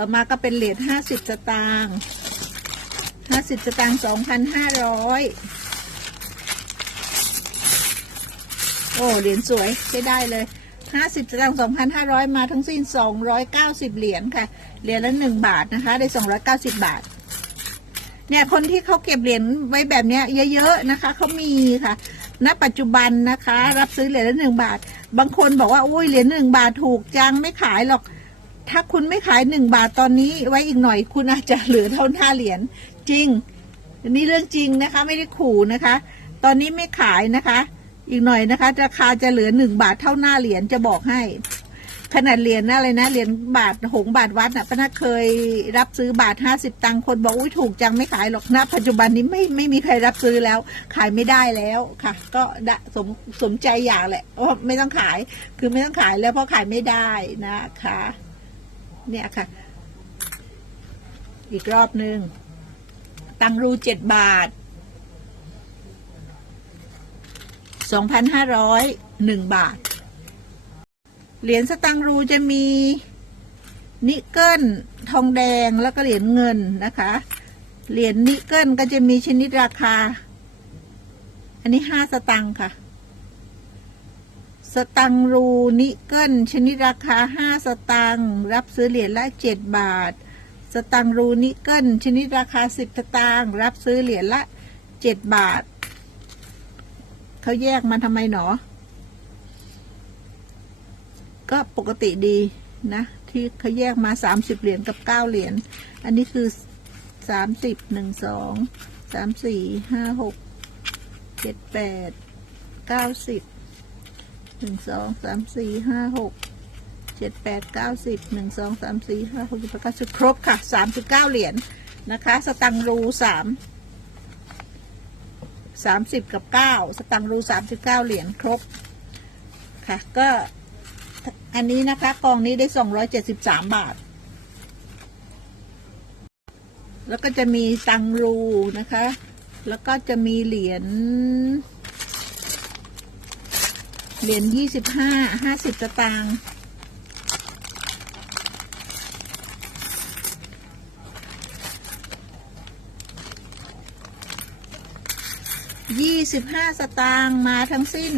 ต่อมาก็เป็นเหรียญห้าสิบสตางค์ห้าสิบสตางค์สองพันห้าร้อยโอ้ เหรียญสวยใช้ได้เลยห้าสิบสตางค์สองพันห้าร้อยมาทั้งสิ้นสองร้อยเก้าสิบเหรียญค่ะ เหรียญละหนึ่งบาทนะคะ ได้สองร้อยเก้าสิบบาท เนี่ย คนที่เขาเก็บเหรียญไว้แบบเนี้ยเยอะๆนะคะ เขามีค่ะ ณ ปัจจุบันนะคะ รับซื้อเหรียญละหนึ่งบาท บางคนบอกว่า อุ้ย เหรียญหนึ่งบาทถูกจังไม่ขายหรอก ถ้าคุณไม่ขายหนึ่งบาทตอนนี้ ไว้อีกหน่อยคุณอาจจะเหลือเท่าห้าเหรียญจริงนนี้เรื่องจริงนะคะ ไม่ได้ขู่นะคะ ตอนนี้ไม่ขายนะคะ อีกหน่อยนะคะ ราคาจะเหลือหนึ่งบาทเท่าหน้าเหรียญจะบอกให้ ขนาดเหรียญอะไรนะเหรียญบาทหงบาทวัดน่ะป้านาเคยรับซื้อบาทห้าสิบตังค์คนบอกอุ้ยถูกจังไม่ขายหรอกนะปัจจุบันนี้ไม่ไม่มีใครรับซื้อแล้ว ขายไม่ได้แล้วค่ะ ก็สมสมใจอยากแหละว่าไม่ต้องขายคือไม่ต้องขายแล้วเพราะขายไม่ได้นะคะ เนี่ยค่ะ อีกรอบหนึ่งตังรูเจ็ดบาทสองพันห้าร้อยหนึ่งบาท เหรียญสตังรูจะมีนิกเกิลทองแดงแล้วก็เหรียญเงินนะคะ เหรียญนิกเกิลก็จะมีชนิดราคา อันนี้ห้าสตังค์ค่ะ สตังรูนิกเกิลชนิดราคาห้าสตังรับซื้อเหรียญละเจ็ดบาท สตังรูนิกเกิลชนิดราคาสิบสตางรับซื้อเหรียญละเจ็ดบาท เขาแยกมาทำไมหนอ ก็ปกติดีนะ ที่เขาแยกมาสามสิบเหรียญกับเก้าเหรียญอันนี้คือสามสิบหนึ่งสองสามสี่ หนึ่งสองสามสี่ห้าหกเจ็ดแปดเก้าสิบหนึ่งสองสามสี่ห้าหกเจ็ดแปดเก้าสิบครบค่ะสามสิบเก้าเหรียญนะคะ สตังรูสามสามสิบกับเก้าสตังรูสามสิบเก้าเหรียญครบค่ะ ก็อันนี้นะคะกองนี้ได้สองร้อยเจ็ดสิบสามบาท แล้วก็จะมีตังรูนะคะ แล้วก็จะมีเหรียญ เหรียญยี่สิบห้าห้าสิบสตางค์ยี่สิบห้าสตางค์มาทั้งสิ้น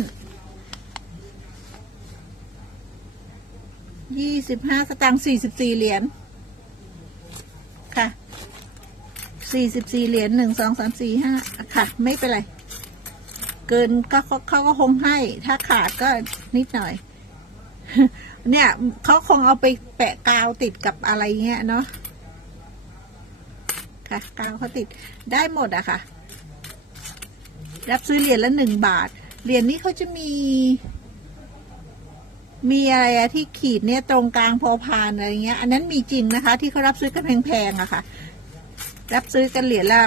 ยี่สิบห้าสตางค์สี่สิบสี่เหรียญค่ะสี่สิบสี่เหรียญหนึ่งสองสามสี่ห้าค่ะ ไม่เป็นไร เกินก็เขาเขาก็คงให้ ถ้าขาดก็นิดหน่อย เนี่ยเขาคงเอาไปแปะกาวติดกับอะไรเงี้ยเนาะค่ะกาวเขาติดได้หมดอะค่ะ รับซื้อเหรียญละหนึ่งบาทเหรียญนี้เขาจะมี มีอะไรอะที่ขีดเนี่ยตรงกลางพอพานอะไรเงี้ย อันนั้นมีจริงนะคะ ที่เขารับซื้อกันแพงๆอะค่ะ รับซื้อกันเหรียญละ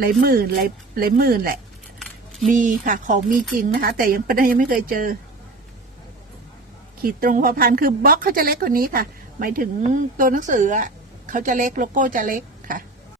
หลายหมื่นหลายหลายหมื่นแหละ มีค่ะ ของมีจริงนะคะ แต่ยังเป็นยังไม่เคยเจอ ขีดตรงพอพานคือบล็อกเขาจะเล็กกว่านี้ค่ะ หมายถึงตัวหนังสืออะเขาจะเล็กโลโก้จะเล็ก